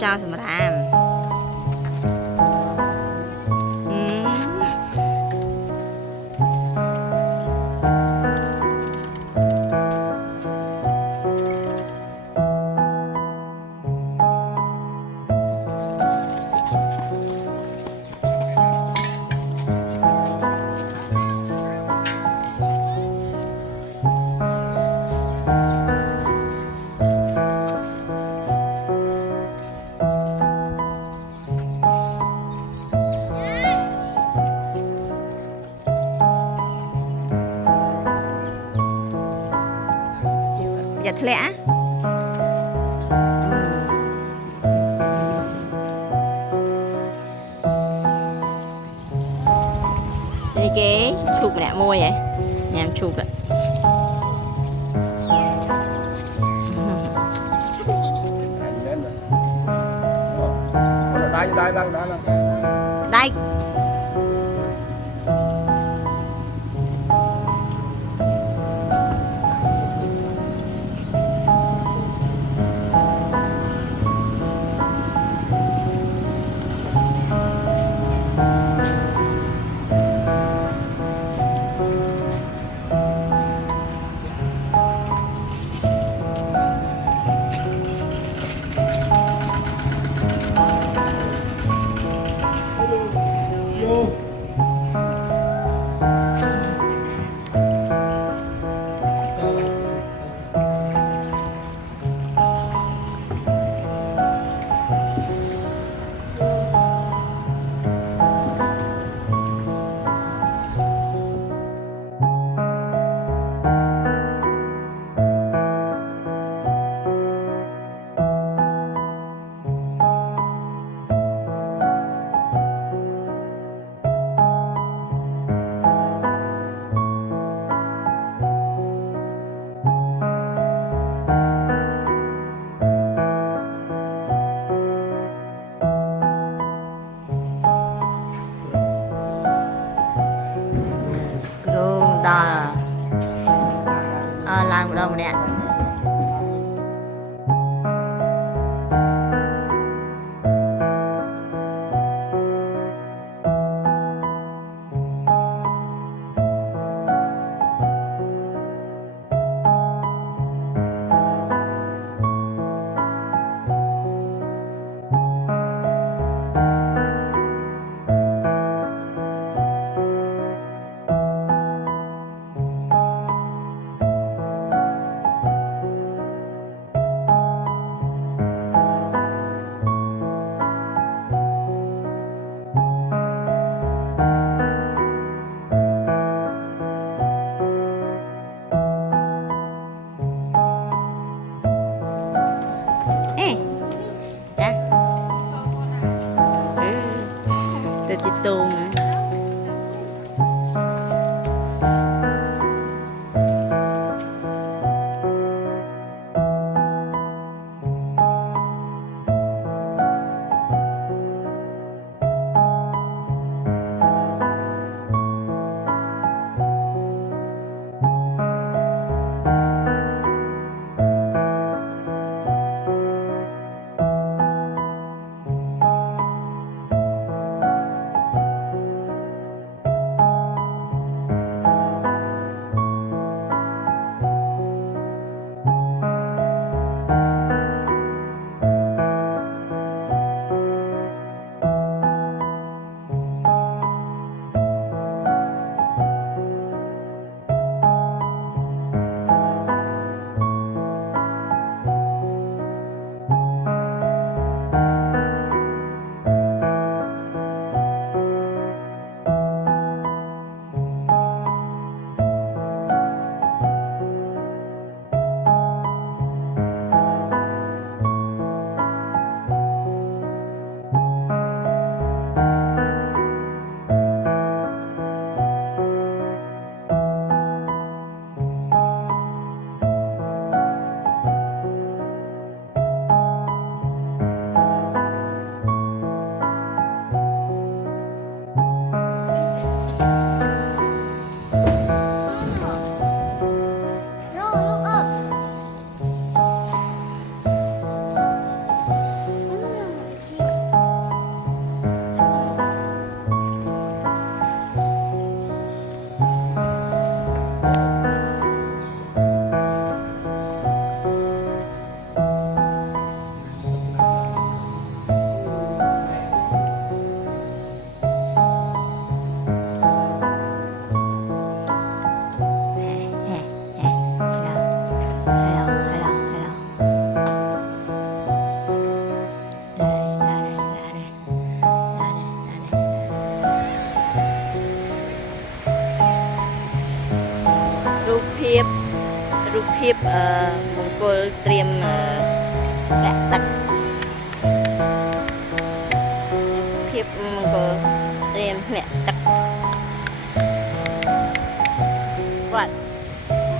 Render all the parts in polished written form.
trao sầm ram giờ lẽ đây cái chụp nè môi này nhằm chụp ạ đây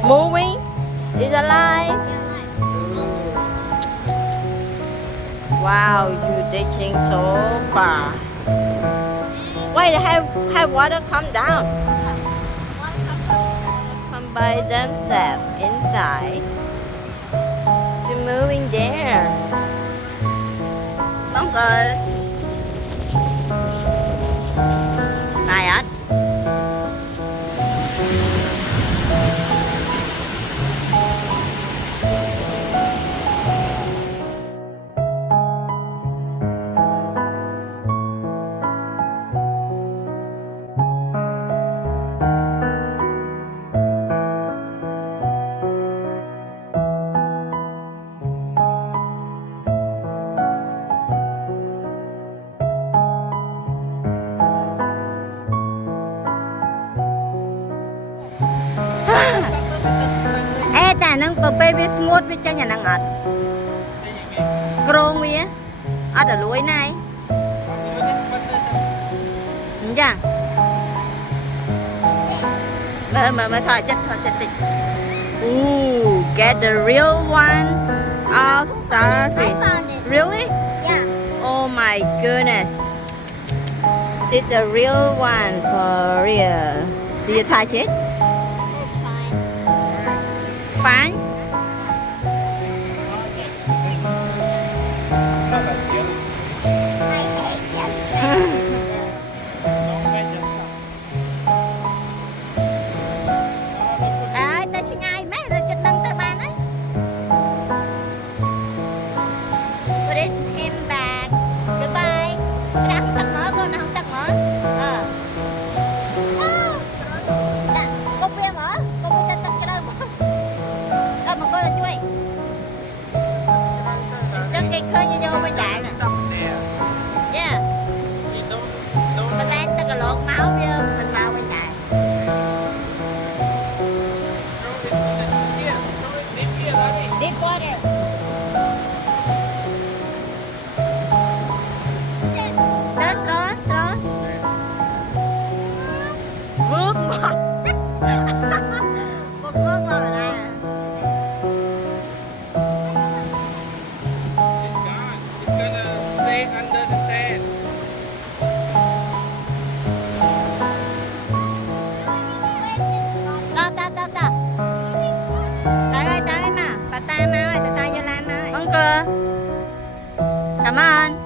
Moving? Is alive? Wow, you're ditching so far. Wait, have water come down. Come by themselves inside. She's moving there. Uncle. Này ạ. Ê, ta nâng bờ bê bê ngốt với cho nhà nâng ật. Krong với á. Ất ở lối này. Đúng chưa? Mà thôi chất tịch. Ooh, get the real one of starfish. I found it. Really? Yeah. Oh my goodness. This is a real one for real. Do you touch it? It's fine. Fine? I hate it. À, ta xin ai mấy rồi cho nâng tới bàn ấy. Put it in bag. Goodbye. Cái đó không tắt mở, con nó không tắt mở. Con bia mở. Con bia tắt cho đâu mở. Đâu mà con là chui. Cho cây khơi như vô bên đại nè. Yeah. Bên đây ta có lột máu vô, mình vào bên đại. Deep water. Đó, đó. Vước mà. Một vước mà ở đây à. Ta. Tới mà. Bà ta mau ơi, ta vô lan ơi. Uncle. Come on.